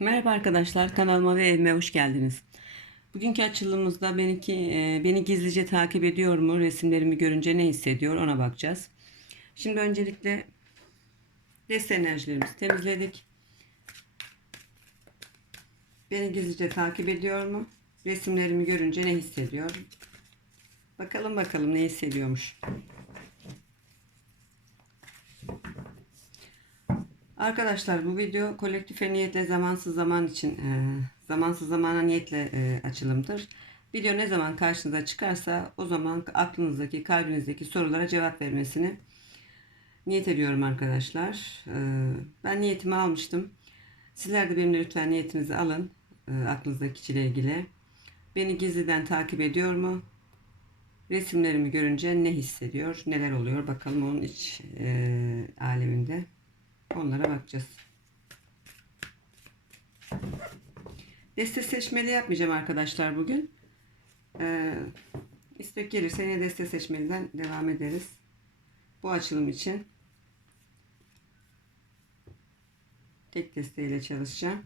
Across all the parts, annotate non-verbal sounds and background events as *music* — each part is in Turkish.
Merhaba arkadaşlar, kanalıma ve evime hoş geldiniz. Bugünkü açılımımızda beni, ki, e, beni gizlice takip ediyor mu, resimlerimi görünce ne hissediyor ona bakacağız. Şimdi öncelikle deste enerjilerimizi temizledik. Beni gizlice takip ediyor mu, resimlerimi görünce ne hissediyor? Bakalım bakalım ne hissediyormuş. Arkadaşlar bu video kolektife niyetle zamansız zaman için e, zamansız zamana niyetle e, açılımdır. Video ne zaman karşınıza çıkarsa o zaman aklınızdaki kalbinizdeki sorulara cevap vermesini niyet ediyorum arkadaşlar. E, ben niyetimi almıştım. Sizler de benimle lütfen niyetinizi alın e, aklınızdaki kişiyle ilgili. Beni gizliden takip ediyor mu? Resimlerimi görünce ne hissediyor? Neler oluyor? Bakalım onun iç e, aleminde. Onlara bakacağız. Deste seçmeli yapmayacağım arkadaşlar bugün. Ee, istek gelirse yine deste seçmeliden devam ederiz. Bu açılım için tek desteğiyle çalışacağım.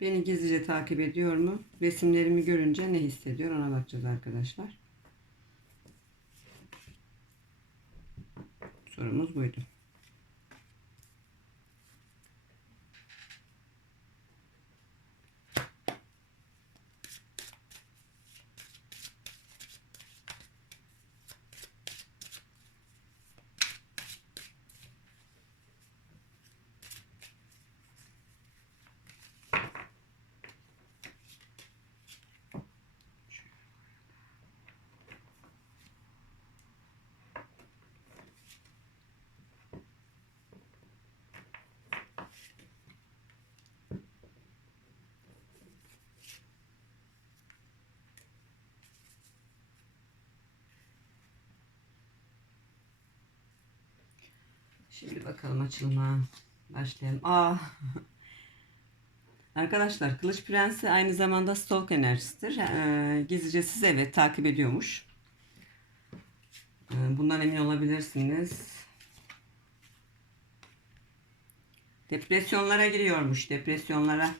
Beni gizlice takip ediyor mu? Resimlerimi görünce ne hissediyor? Ona bakacağız arkadaşlar. Sorumuz buydu. Şimdi bakalım açılıma başlayalım. Aa. *laughs* Arkadaşlar Kılıç Prensi aynı zamanda stalk enerjisidir. Ee, gizlice sizi evet takip ediyormuş. Ee, bundan emin olabilirsiniz. Depresyonlara giriyormuş. Depresyonlara.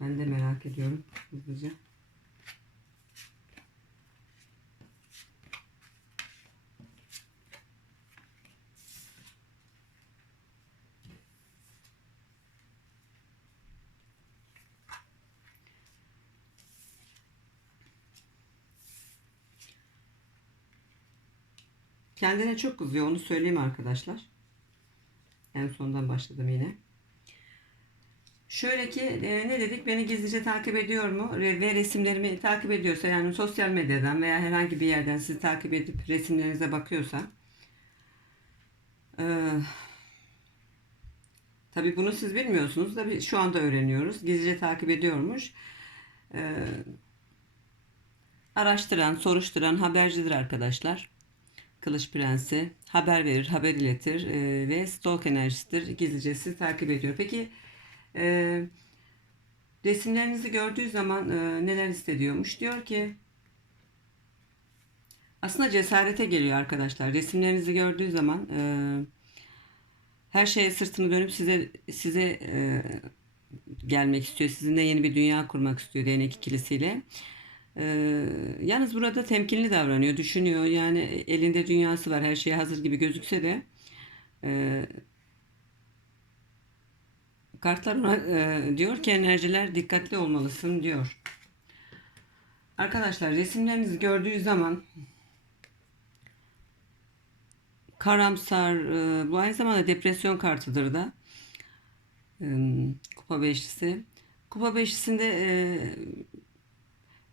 Ben de merak ediyorum hızlıca. Kendine çok kızıyor onu söyleyeyim arkadaşlar. En sondan başladım yine. Şöyle ki e, ne dedik? Beni gizlice takip ediyor mu? Ve, ve resimlerimi takip ediyorsa yani sosyal medyadan veya herhangi bir yerden sizi takip edip resimlerinize bakıyorsa e, tabi bunu siz bilmiyorsunuz da şu anda öğreniyoruz. Gizlice takip ediyormuş. E, araştıran soruşturan habercidir arkadaşlar Kılıç Prensi haber verir, haber iletir e, ve stalk enerjisidir. Gizlice takip ediyor. Peki e, resimlerinizi gördüğü zaman e, neler hissediyormuş? Diyor ki aslında cesarete geliyor arkadaşlar. Resimlerinizi gördüğü zaman e, her şeye sırtını dönüp size size e, gelmek istiyor. Sizinle yeni bir dünya kurmak istiyor değnek ikilisiyle. Ee, yalnız burada temkinli davranıyor, düşünüyor. Yani elinde dünyası var, her şeye hazır gibi gözükse de e, kartlar ona e, diyor ki enerjiler dikkatli olmalısın diyor. Arkadaşlar resimlerinizi gördüğü zaman karamsar, e, bu aynı zamanda depresyon kartıdır da. E, Kupa beşlisi. Kupa beşlisinde e,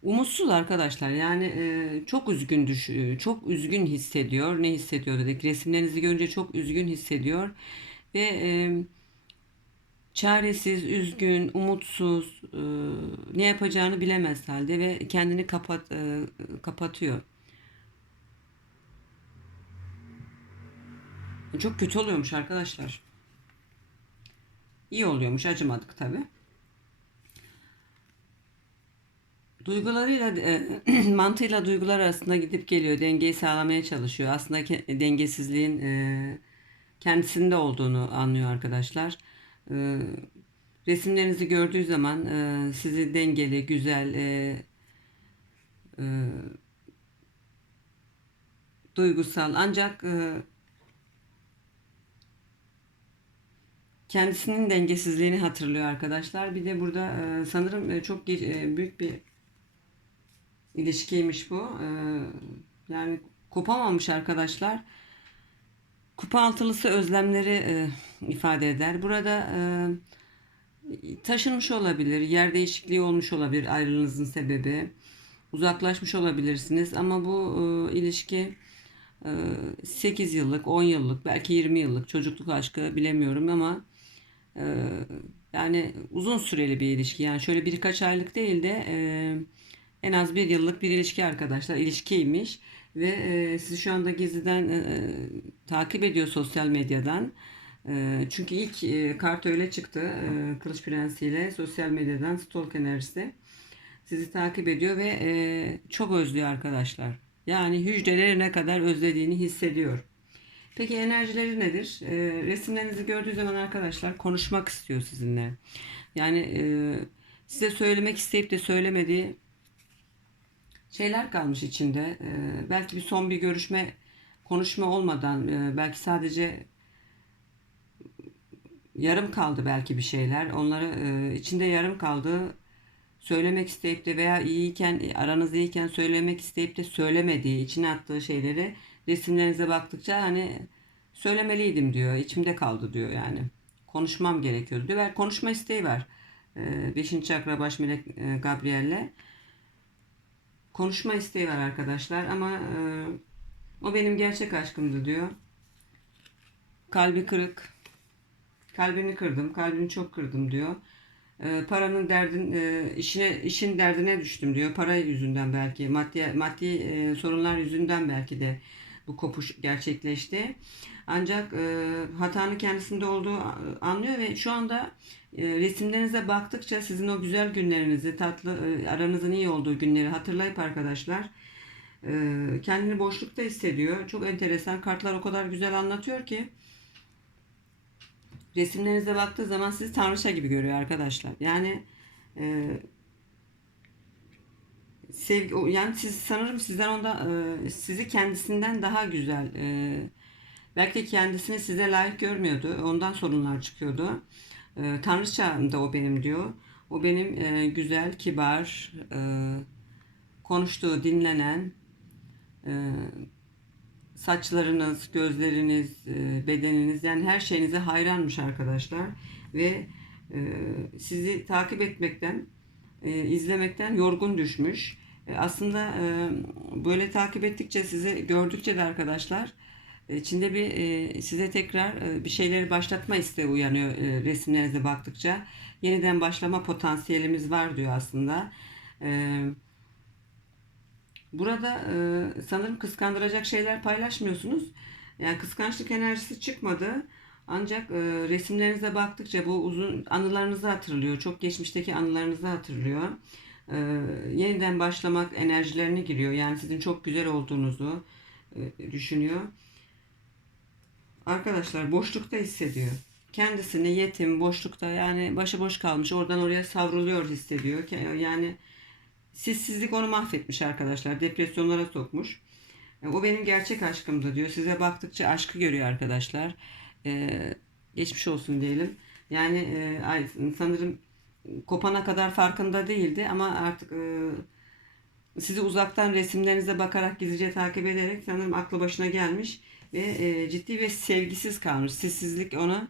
umutsuz arkadaşlar. Yani e, çok üzgün düş e, çok üzgün hissediyor. Ne hissediyor dedik. Resimlerinizi görünce çok üzgün hissediyor ve e, çaresiz, üzgün, umutsuz, e, ne yapacağını bilemez halde ve kendini kapat e, kapatıyor. Çok kötü oluyormuş arkadaşlar. İyi oluyormuş, acımadık tabi. Duygularıyla, e, *clears throat* mantığıyla duygular arasında gidip geliyor, dengeyi sağlamaya çalışıyor. Aslında dengesizliğin e, kendisinde olduğunu anlıyor arkadaşlar. E, resimlerinizi gördüğü zaman e, sizi dengeli, güzel, duygusal ancak kendisinin dengesizliğini hatırlıyor arkadaşlar. Bir de burada sanırım çok büyük bir ilişkiymiş bu. E, yani kopamamış arkadaşlar. Kupa altılısı özlemleri e, ifade eder. Burada e, taşınmış olabilir, yer değişikliği olmuş olabilir ayrılığınızın sebebi. Uzaklaşmış olabilirsiniz ama bu e, ilişki e, 8 yıllık, 10 yıllık, belki 20 yıllık çocukluk aşkı bilemiyorum ama e, yani uzun süreli bir ilişki. Yani şöyle birkaç aylık değil de e, en az bir yıllık bir ilişki arkadaşlar. İlişkiymiş ve e, sizi şu anda gizliden e, takip ediyor sosyal medyadan. E, çünkü ilk e, kart öyle çıktı. E, Kılıç Prensi ile sosyal medyadan stalk enerjisi sizi takip ediyor ve e, çok özlüyor arkadaşlar. Yani hücreleri ne kadar özlediğini hissediyor. Peki enerjileri nedir? E, resimlerinizi gördüğü zaman arkadaşlar konuşmak istiyor sizinle. Yani e, size söylemek isteyip de söylemediği şeyler kalmış içinde. E, belki bir son bir görüşme, konuşma olmadan, e, belki sadece yarım kaldı belki bir şeyler. Onları e, içinde yarım kaldı. Söylemek isteyip de veya iyiyken, aranız iyiyken söylemek isteyip de söylemediği, içine attığı şeyleri resimlerinize baktıkça hani söylemeliydim diyor. içimde kaldı diyor yani. Konuşmam gerekiyordu diyor. Ve konuşma isteği var. E, beşinci çakra baş melek Gabriel'le. Konuşma isteği var arkadaşlar ama e, o benim gerçek aşkımdı diyor. Kalbi kırık. Kalbini kırdım, kalbini çok kırdım diyor. E, paranın derdin e, işine işin derdine düştüm diyor. Para yüzünden belki maddi maddi e, sorunlar yüzünden belki de bu kopuş gerçekleşti. Ancak e, hatanın kendisinde olduğu anlıyor ve şu anda resimlerinize baktıkça sizin o güzel günlerinizi, tatlı e, aranızın iyi olduğu günleri hatırlayıp arkadaşlar e, kendini boşlukta hissediyor. Çok enteresan kartlar o kadar güzel anlatıyor ki resimlerinize baktığı zaman sizi tanrıça gibi görüyor arkadaşlar. Yani e, sevgi yani siz sanırım sizden onda sizi kendisinden daha güzel belki kendisini size layık görmüyordu. Ondan sorunlar çıkıyordu. E, tanrıça da o benim diyor. O benim e, güzel, kibar, e, konuştuğu, dinlenen, e, saçlarınız, gözleriniz, e, bedeniniz yani her şeyinize hayranmış arkadaşlar ve e, sizi takip etmekten, e, izlemekten yorgun düşmüş. E, Aslında e, böyle takip ettikçe sizi gördükçe de arkadaşlar içinde bir e, size tekrar e, bir şeyleri başlatma isteği uyanıyor e, resimlerinize baktıkça. Yeniden başlama potansiyelimiz var diyor aslında. E, Burada e, sanırım kıskandıracak şeyler paylaşmıyorsunuz. Yani kıskançlık enerjisi çıkmadı. Ancak e, resimlerinize baktıkça bu uzun anılarınızı hatırlıyor. Çok geçmişteki anılarınızı hatırlıyor. E, yeniden başlamak enerjilerine giriyor. Yani sizin çok güzel olduğunuzu e, düşünüyor. Arkadaşlar boşlukta hissediyor. Kendisini yetim, boşlukta yani başıboş kalmış oradan oraya savruluyor hissediyor. Yani Sessizlik onu mahvetmiş arkadaşlar. Depresyonlara sokmuş. E, O benim gerçek aşkımdı diyor. Size baktıkça aşkı görüyor arkadaşlar. Ee, geçmiş olsun diyelim. Yani e, sanırım kopana kadar farkında değildi ama artık e, sizi uzaktan resimlerinize bakarak gizlice takip ederek sanırım aklı başına gelmiş ve e, ciddi ve sevgisiz kalmış. Sessizlik ona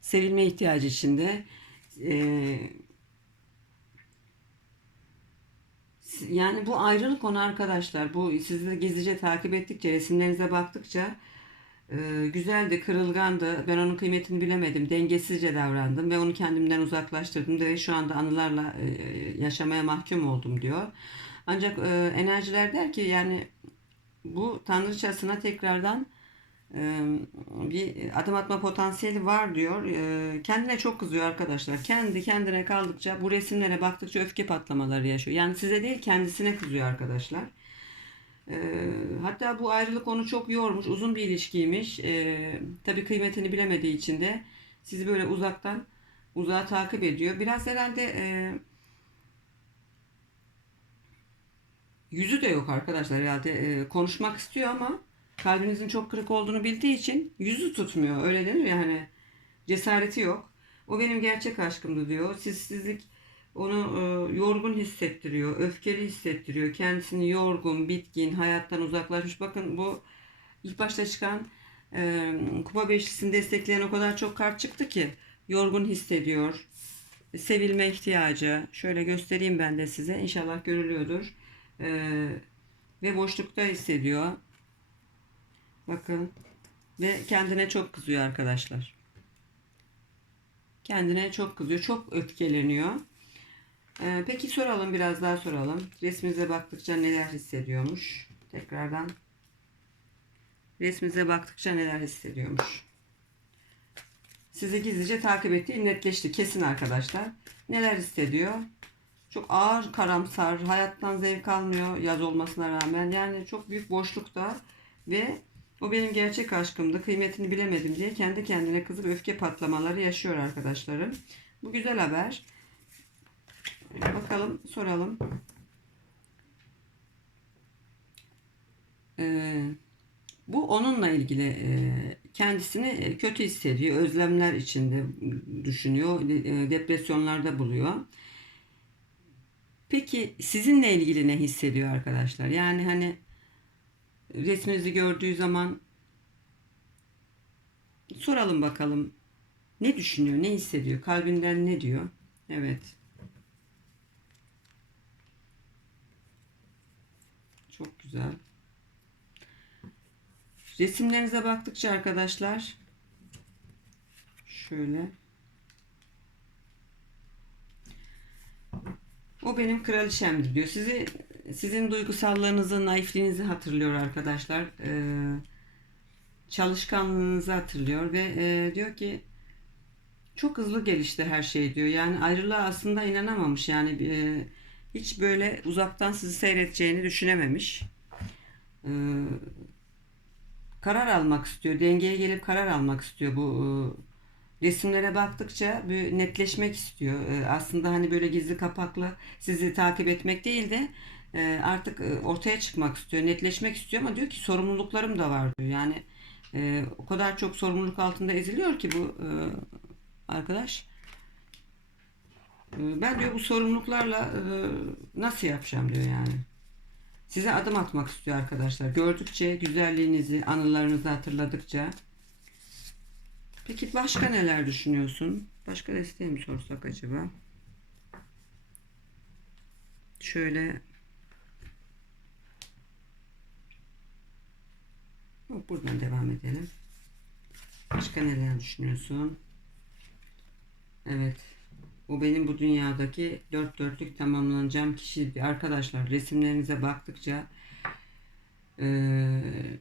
sevilme ihtiyacı içinde. e, yani bu ayrılık konu arkadaşlar. Bu sizi de gizlice takip ettikçe, resimlerinize baktıkça e, güzeldi, kırılgandı. Ben onun kıymetini bilemedim. Dengesizce davrandım ve onu kendimden uzaklaştırdım ve şu anda anılarla e, yaşamaya mahkum oldum diyor. Ancak e, enerjiler der ki yani bu tanrıçasına tekrardan bir adım atma potansiyeli var diyor. Kendine çok kızıyor arkadaşlar. Kendi kendine kaldıkça bu resimlere baktıkça öfke patlamaları yaşıyor. Yani size değil kendisine kızıyor arkadaşlar. Hatta bu ayrılık onu çok yormuş. Uzun bir ilişkiymiş. Tabii kıymetini bilemediği için de sizi böyle uzaktan uzağa takip ediyor. Biraz herhalde yüzü de yok arkadaşlar herhalde konuşmak istiyor ama kalbinizin çok kırık olduğunu bildiği için yüzü tutmuyor. Öyle denir ya hani cesareti yok. O benim gerçek aşkımdı diyor. Sizsizlik onu e, yorgun hissettiriyor, öfkeli hissettiriyor. Kendisini yorgun, bitkin, hayattan uzaklaşmış. Bakın bu ilk başta çıkan e, kupa beşlisini destekleyen o kadar çok kart çıktı ki yorgun hissediyor. Sevilme ihtiyacı. Şöyle göstereyim ben de size. İnşallah görülüyordur. E, ve boşlukta hissediyor. Bakın. Ve kendine çok kızıyor arkadaşlar. Kendine çok kızıyor. Çok öfkeleniyor. Ee, peki soralım biraz daha soralım. Resminize baktıkça neler hissediyormuş? Tekrardan. Resminize baktıkça neler hissediyormuş? Sizi gizlice takip ettiği netleşti. Kesin arkadaşlar. Neler hissediyor? Çok ağır karamsar. Hayattan zevk almıyor yaz olmasına rağmen. Yani çok büyük boşlukta ve o benim gerçek aşkımdı. Kıymetini bilemedim diye kendi kendine kızıp öfke patlamaları yaşıyor arkadaşlarım. Bu güzel haber. Bakalım soralım. Ee, bu onunla ilgili e, kendisini kötü hissediyor. Özlemler içinde düşünüyor. e, Depresyonlarda buluyor. Peki sizinle ilgili ne hissediyor arkadaşlar? Yani hani resminizi gördüğü zaman soralım bakalım. Ne düşünüyor? Ne hissediyor? Kalbinden ne diyor? Evet. Çok güzel. Resimlerinize baktıkça arkadaşlar şöyle o benim kraliçemdir diyor. Sizi sizin duygusallığınızı, naifliğinizi hatırlıyor arkadaşlar. Ee, çalışkanlığınızı hatırlıyor ve e, diyor ki çok hızlı gelişti her şey diyor. Yani ayrılığa aslında inanamamış. Yani e, hiç böyle uzaktan sizi seyredeceğini düşünememiş. Ee, karar almak istiyor. Dengeye gelip karar almak istiyor bu e, resimlere baktıkça bir netleşmek istiyor. E, aslında hani böyle gizli kapaklı sizi takip etmek değil de e, artık e, ortaya çıkmak istiyor, netleşmek istiyor ama diyor ki sorumluluklarım da var diyor. Yani e, o kadar çok sorumluluk altında eziliyor ki bu e, arkadaş. Ben diyor bu sorumluluklarla nasıl yapacağım diyor yani. Size adım atmak istiyor arkadaşlar. Gördükçe güzelliğinizi, anılarınızı hatırladıkça. Peki başka neler düşünüyorsun? Başka desteği mi sorsak acaba? Şöyle Buradan devam edelim. Başka neler düşünüyorsun? Evet. O benim bu dünyadaki dört dörtlük tamamlanacağım kişi. Arkadaşlar resimlerinize baktıkça e,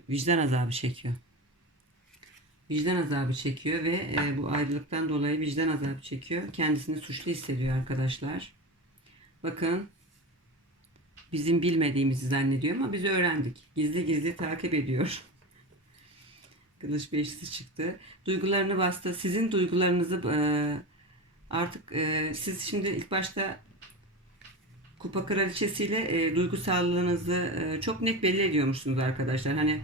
vicdan azabı çekiyor. Vicdan azabı çekiyor ve e, bu ayrılıktan dolayı vicdan azabı çekiyor. Kendisini suçlu hissediyor arkadaşlar. Bakın bizim bilmediğimizi zannediyor ama biz öğrendik. Gizli gizli takip ediyor. *laughs* Kılıç beşlisi çıktı. Duygularını bastı. Sizin duygularınızı e, artık e, siz şimdi ilk başta Kupa Kraliçesiyle e, duygusallığınızı e, çok net belli ediyormuşsunuz arkadaşlar. Hani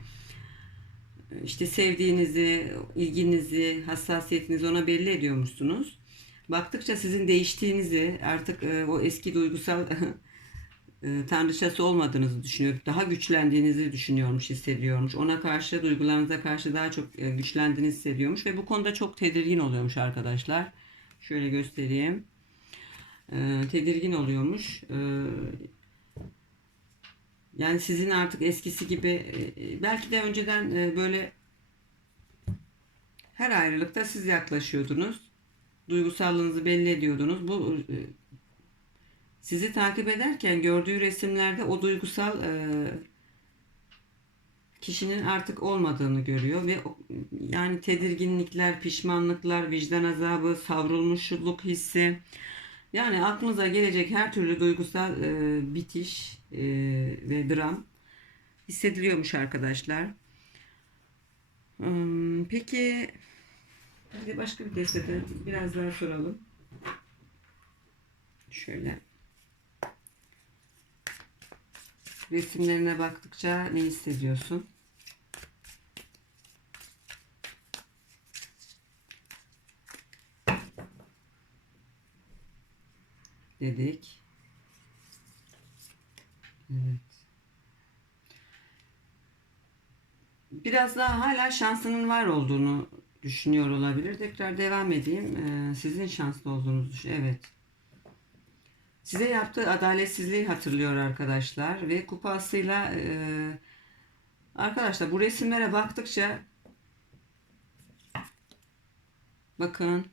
işte sevdiğinizi, ilginizi, hassasiyetinizi ona belli ediyormuşsunuz. Baktıkça sizin değiştiğinizi, artık e, o eski duygusal *laughs* tanrıçası olmadığınızı düşünüyor. Daha güçlendiğinizi düşünüyormuş, hissediyormuş. Ona karşı, duygularınıza karşı daha çok e, güçlendiğini hissediyormuş ve bu konuda çok tedirgin oluyormuş arkadaşlar. Şöyle göstereyim. Ee, tedirgin oluyormuş. Yani sizin artık eskisi gibi e, belki de önceden e, böyle her ayrılıkta siz yaklaşıyordunuz. Duygusallığınızı belli ediyordunuz. Bu e, sizi takip ederken gördüğü resimlerde o duygusal e, kişinin artık olmadığını görüyor ve yani tedirginlikler, pişmanlıklar, vicdan azabı, savrulmuşluk hissi yani aklınıza gelecek her türlü duygusal e, bitiş e, ve dram hissediliyormuş arkadaşlar. Hmm, peki bir başka bir destede biraz daha soralım. Şöyle. Resimlerine baktıkça ne hissediyorsun? Dedik. Evet. Biraz daha hala şansının var olduğunu düşünüyor olabilir. Tekrar devam edeyim. Ee, sizin şanslı olduğunuzu düşün. Evet. Size yaptığı adaletsizliği hatırlıyor arkadaşlar ve kupasıyla e, arkadaşlar bu resimlere baktıkça bakın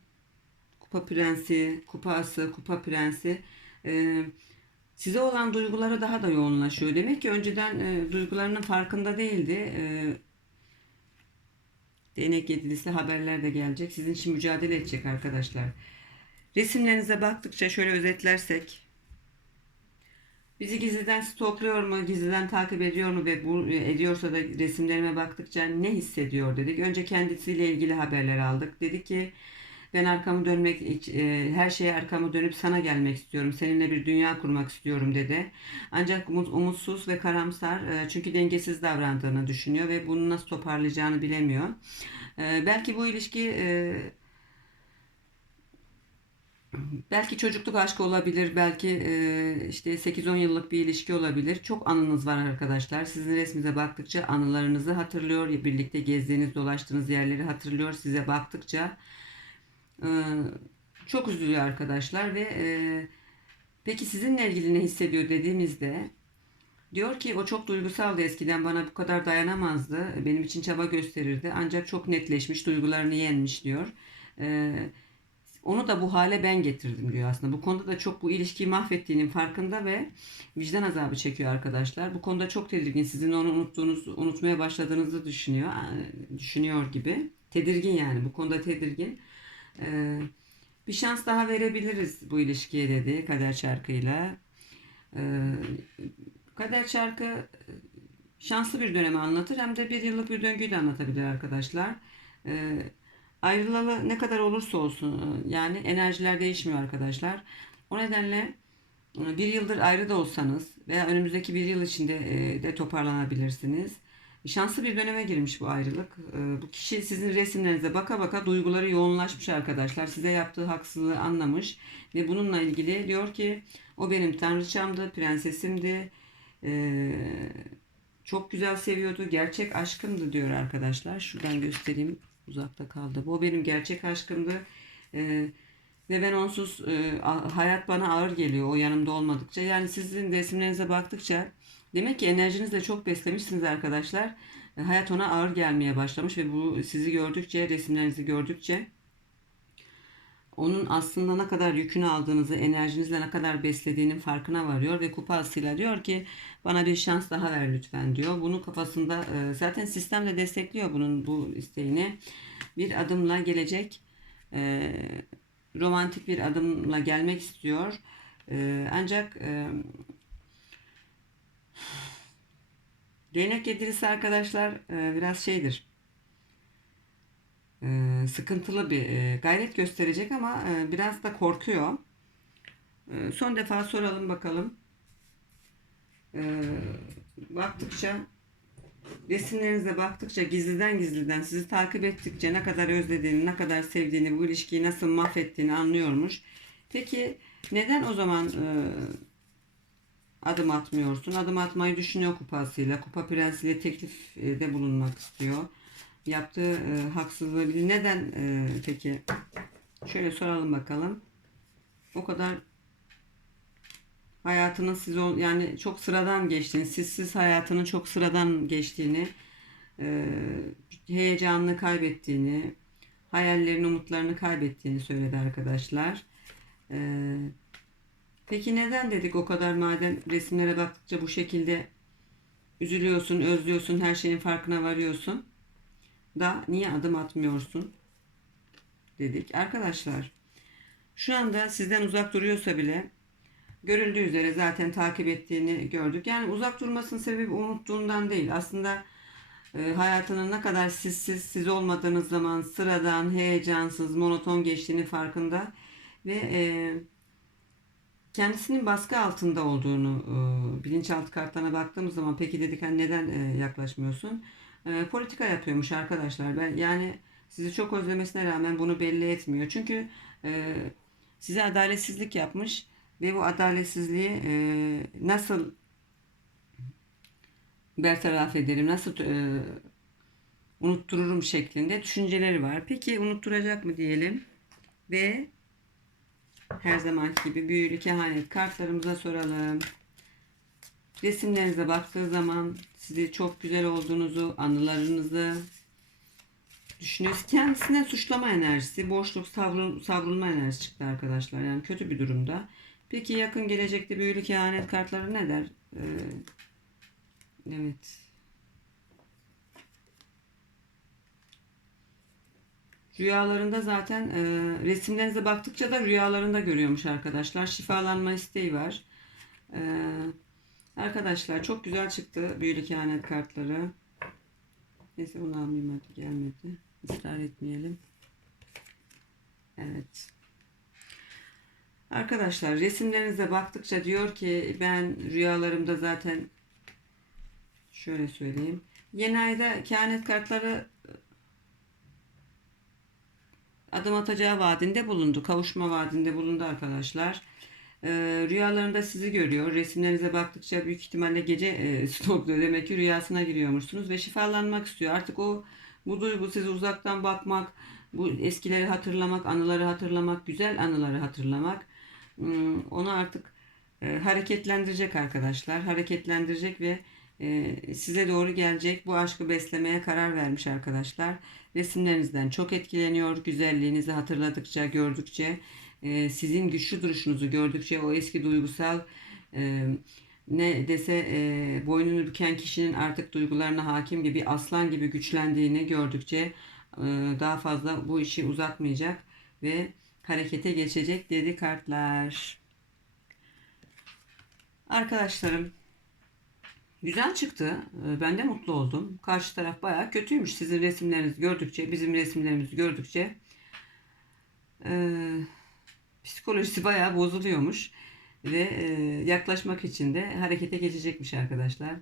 kupa prensi, kupası, kupa prensi e, size olan duyguları daha da yoğunlaşıyor. Demek ki önceden e, duygularının farkında değildi. E, değnek yedilisi haberler de gelecek. Sizin için mücadele edecek arkadaşlar. Resimlerinize baktıkça şöyle özetlersek Bizi gizliden stokluyor mu, gizliden takip ediyor mu ve bu ediyorsa da resimlerime baktıkça ne hissediyor dedik. Önce kendisiyle ilgili haberler aldık. Dedi ki ben arkamı dönmek, e, her şeye arkamı dönüp sana gelmek istiyorum. Seninle bir dünya kurmak istiyorum dedi. Ancak umut- umutsuz ve karamsar e, çünkü dengesiz davrandığını düşünüyor ve bunu nasıl toparlayacağını bilemiyor. E, Belki bu ilişki e, Belki çocukluk aşkı olabilir, belki e, işte 8-10 yıllık bir ilişki olabilir. Çok anınız var arkadaşlar. Sizin resminize baktıkça anılarınızı hatırlıyor, birlikte gezdiğiniz, dolaştığınız yerleri hatırlıyor. Size baktıkça e, çok üzülüyor arkadaşlar ve e, peki sizinle ilgili ne hissediyor dediğimizde diyor ki o çok duygusaldı eskiden bana bu kadar dayanamazdı. Benim için çaba gösterirdi ancak çok netleşmiş, duygularını yenmiş diyor. E, onu da bu hale ben getirdim diyor aslında. Bu konuda da çok bu ilişkiyi mahvettiğinin farkında ve vicdan azabı çekiyor arkadaşlar. Bu konuda çok tedirgin. Sizin onu unuttuğunuz, unutmaya başladığınızı düşünüyor. Düşünüyor gibi. Tedirgin yani. Bu konuda tedirgin. Ee, bir şans daha verebiliriz bu ilişkiye dedi kader çarkıyla. Ee, kader çarkı e, şanslı bir dönemi anlatır hem de bir yıllık bir döngüyü de anlatabilir arkadaşlar. Ee, ayrılalı ne kadar olursa olsun e, yani enerjiler değişmiyor arkadaşlar. O nedenle e, bir yıldır ayrı da olsanız veya önümüzdeki bir yıl içinde e, de toparlanabilirsiniz. Şanslı bir döneme girmiş bu ayrılık. Bu kişi sizin resimlerinize baka baka duyguları yoğunlaşmış arkadaşlar. Size yaptığı haksızlığı anlamış ve bununla ilgili diyor ki o benim tanrıçamdı, prensesimdi. Çok güzel seviyordu, gerçek aşkımdı diyor arkadaşlar. Şuradan göstereyim uzakta kaldı. Bu benim gerçek aşkımdı. Ee, ve ben onsuz e, hayat bana ağır geliyor o yanımda olmadıkça. Yani sizin resimlerinize baktıkça demek ki enerjinizle çok beslemişsiniz arkadaşlar. E, hayat ona ağır gelmeye başlamış ve bu sizi gördükçe, resimlerinizi gördükçe onun aslında ne kadar yükünü aldığınızı, enerjinizle ne kadar beslediğinin farkına varıyor ve kupasıyla diyor ki bana bir şans daha ver lütfen diyor. Bunun kafasında e, zaten sistem de destekliyor bunun bu isteğini. Bir adımla gelecek e, romantik bir adımla gelmek istiyor. E, ancak *sighs* değnek yedilisi arkadaşlar biraz şeydir. E, sıkıntılı bir e, gayret gösterecek ama e, biraz da korkuyor. Son defa soralım bakalım. Baktıkça resimlerinize baktıkça gizliden gizliden sizi takip ettikçe ne kadar özlediğini, ne kadar sevdiğini, bu ilişkiyi nasıl mahvettiğini anlıyormuş. Peki neden o zaman adım atmıyorsun? Adım atmayı düşünüyor kupasıyla. Kupa prensiyle teklifde bulunmak istiyor. Yaptığı e, haksızlığı bilir. Neden e, peki Şöyle soralım bakalım. O kadar hayatının siz ol- yani çok sıradan geçtiğini, sizsiz hayatının çok sıradan geçtiğini, e, heyecanını kaybettiğini, hayallerini, umutlarını kaybettiğini söyledi arkadaşlar. E, peki neden dedik o kadar madem resimlere baktıkça bu şekilde üzülüyorsun, özlüyorsun, her şeyin farkına varıyorsun da niye adım atmıyorsun dedik. Arkadaşlar şu anda sizden uzak duruyorsa bile görüldüğü üzere zaten takip ettiğini gördük. Yani uzak durmasının sebebi unuttuğundan değil. Aslında e, hayatının ne kadar sizsiz, siz olmadığınız zaman sıradan, heyecansız, monoton geçtiğini farkında ve e, kendisinin baskı altında olduğunu e, bilinçaltı kartlarına baktığımız zaman peki dedik hani neden e, yaklaşmıyorsun? E, politika yapıyormuş arkadaşlar. Ben yani sizi çok özlemesine rağmen bunu belli etmiyor. Çünkü e, size adaletsizlik yapmış ve bu adaletsizliği e, nasıl bertaraf ederim, nasıl e, unuttururum şeklinde düşünceleri var. Peki unutturacak mı diyelim ve her zaman gibi büyülü kehanet kartlarımıza soralım. Resimlerinize baktığı zaman sizi çok güzel olduğunuzu, anılarınızı düşünüyoruz. Kendisine suçlama enerjisi, boşluk, savrul, savrulma enerjisi çıktı arkadaşlar. Yani kötü bir durumda. Peki yakın gelecekte büyülü kehanet kartları ne der? Ee, evet. Rüyalarında zaten e, resimlerinize baktıkça da rüyalarında görüyormuş arkadaşlar. Şifalanma isteği var. E, arkadaşlar çok güzel çıktı büyülü kehanet kartları. Neyse onu almayayım hadi gelmedi. Israr etmeyelim. Evet. Arkadaşlar resimlerinize baktıkça diyor ki ben rüyalarımda zaten şöyle söyleyeyim. Yeni ayda kehanet kartları adım atacağı vaadinde bulundu. Kavuşma vaadinde bulundu arkadaşlar. Ee, rüyalarında sizi görüyor. Resimlerinize baktıkça büyük ihtimalle gece e, *laughs* stokluyor. Demek ki rüyasına giriyormuşsunuz ve şifalanmak istiyor. Artık o bu duygu sizi uzaktan bakmak, bu eskileri hatırlamak, anıları hatırlamak, güzel anıları hatırlamak hmm, onu artık e, hareketlendirecek arkadaşlar. Hareketlendirecek ve size doğru gelecek. Bu aşkı beslemeye karar vermiş arkadaşlar. Resimlerinizden çok etkileniyor. Güzelliğinizi hatırladıkça, gördükçe, e, sizin güçlü duruşunuzu gördükçe o eski duygusal e, ne dese e, boynunu büken kişinin artık duygularına hakim gibi aslan gibi güçlendiğini gördükçe daha fazla bu işi uzatmayacak ve harekete geçecek dedi kartlar. Arkadaşlarım Güzel çıktı. Ee, Ben de mutlu oldum. Karşı taraf bayağı kötüymüş. Sizin resimlerinizi gördükçe, bizim resimlerimizi gördükçe ee, psikolojisi bayağı bozuluyormuş. Ve e, yaklaşmak için de harekete geçecekmiş arkadaşlar.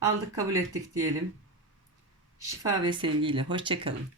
Aldık kabul ettik diyelim. Şifa ve sevgiyle. Hoşçakalın.